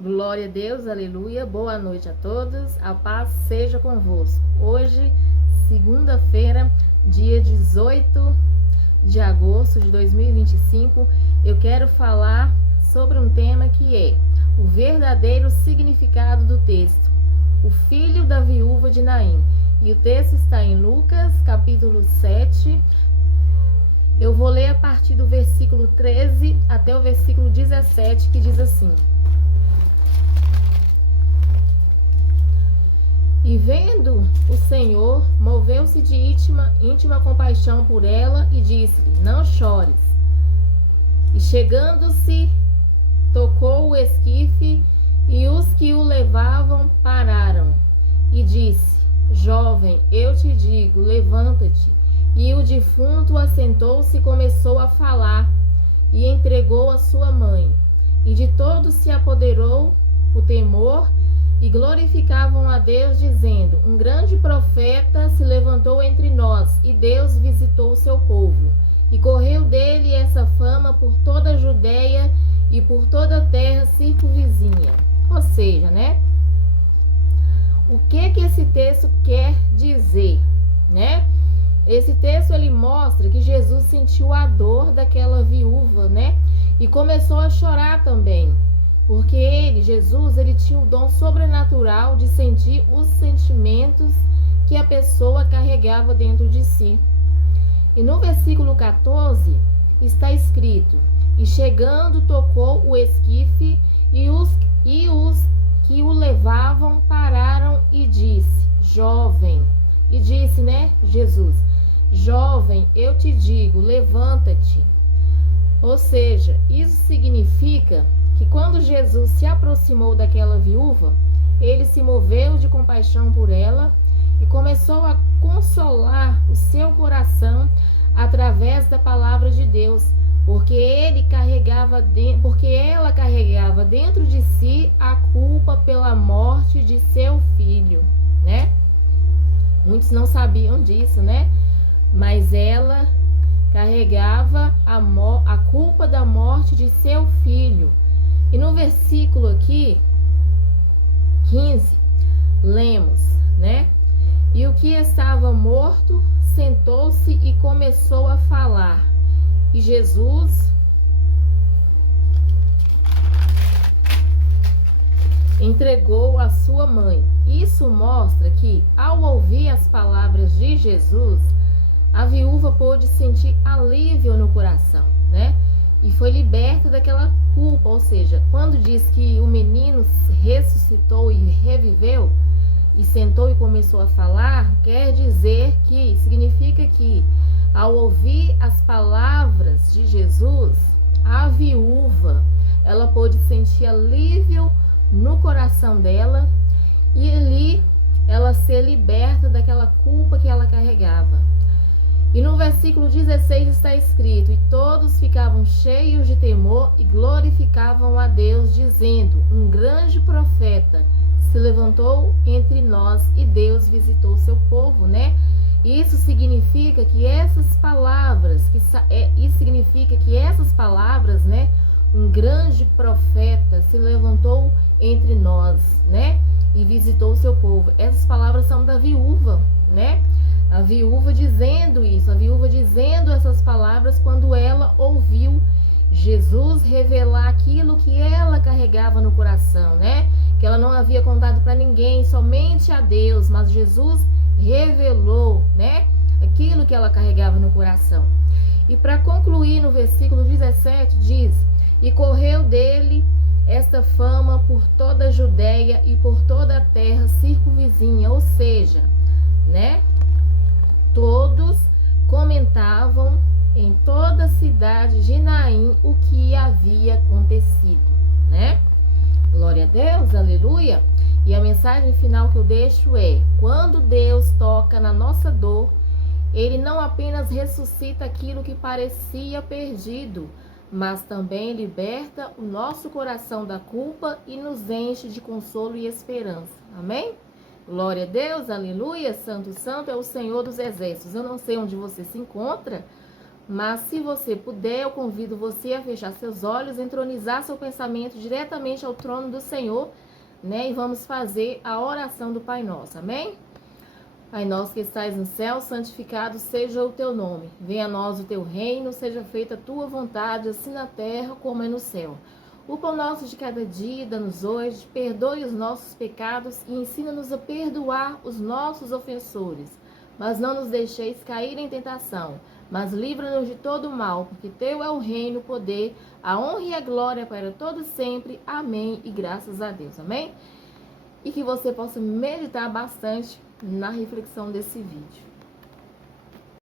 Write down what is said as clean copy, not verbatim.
Glória a Deus, aleluia. Boa noite a todos. A paz seja convosco. Hoje, segunda-feira, dia 18 de agosto de 2025, eu quero falar sobre um tema que é o verdadeiro significado do texto, o filho da viúva de Naim. E o texto está em Lucas, capítulo 7. Eu vou ler a partir do versículo 13 até o versículo 17, que diz assim: E vendo o Senhor, moveu-se de íntima compaixão por ela e disse-lhe: Não chores. E chegando-se, tocou o esquife, e os que o levavam pararam. E disse: Jovem, eu te digo, levanta-te. E o defunto assentou-se e começou a falar, e entregou a sua mãe. E de todos se apoderou o temor, e glorificavam a Deus, dizendo: Um grande profeta se levantou entre nós, e Deus visitou o seu povo. E correu dele essa fama por toda a Judeia e por toda a terra circunvizinha. Ou seja, né? O que esse texto quer dizer, né? Esse texto ele mostra que Jesus sentiu a dor daquela viúva, né? E começou a chorar também. Porque Jesus, ele tinha o dom sobrenatural de sentir os sentimentos que a pessoa carregava dentro de si. E no versículo 14 está escrito: E chegando tocou o esquife, e os que o levavam pararam e disse: Jovem, e disse, né, Jesus: Jovem, eu te digo, levanta-te. Ou seja, isso significa que quando Jesus se aproximou daquela viúva, ele se moveu de compaixão por ela e começou a consolar o seu coração através da palavra de Deus, porque ela carregava dentro de si a culpa pela morte de seu filho, né? Muitos não sabiam disso, né? Mas ela carregava a culpa da morte de seu filho. E no versículo aqui, 15, lemos, né? E o que estava morto sentou-se e começou a falar. E Jesus entregou a sua mãe. Isso mostra que, ao ouvir as palavras de Jesus, a viúva pôde sentir alívio no coração, né? E foi liberta daquela culpa. Ou seja, quando diz que o menino ressuscitou e reviveu, e sentou e começou a falar, quer dizer que, significa que, ao ouvir as palavras de Jesus, a viúva, ela pôde sentir alívio no coração dela, e ali ela ser liberta daquela culpa que ela carregava. E no versículo 16 está escrito: E todos ficavam cheios de temor e glorificavam a Deus, dizendo: Um grande profeta se levantou entre nós e Deus visitou o seu povo, né? Isso significa que essas palavras, né? Um grande profeta se levantou entre nós, né? E visitou o seu povo. Essas palavras são da viúva, né? A viúva dizendo isso, a viúva dizendo essas palavras quando ela ouviu Jesus revelar aquilo que ela carregava no coração, né? Que ela não havia contado para ninguém, somente a Deus, mas Jesus revelou, né? Aquilo que ela carregava no coração. E para concluir, no versículo 17 diz: E correu dele esta fama por toda a Judeia e por toda a terra circunvizinha. Ou seja, né? Todos comentavam em toda a cidade de Naim o que havia acontecido, né? Glória a Deus, aleluia. E a mensagem final que eu deixo é: quando Deus toca na nossa dor, Ele não apenas ressuscita aquilo que parecia perdido, mas também liberta o nosso coração da culpa e nos enche de consolo e esperança. Amém? Glória a Deus, aleluia. Santo, santo é o Senhor dos exércitos. Eu não sei onde você se encontra, Mas se você puder, eu convido você a fechar seus olhos, entronizar seu pensamento diretamente ao trono do Senhor, né? E vamos fazer a oração do Pai Nosso, amém? Pai nosso que estais no céu, santificado seja o teu nome. Venha a nós o teu reino, seja feita a tua vontade, assim na terra como é no céu. O pão nosso de cada dia, dá-nos hoje, perdoe os nossos pecados e ensina-nos a perdoar os nossos ofensores. Mas não nos deixeis cair em tentação, mas livra-nos de todo mal, porque teu é o reino, o poder, a honra e a glória para todos sempre. Amém e graças a Deus, amém? E que você possa meditar bastante na reflexão desse vídeo.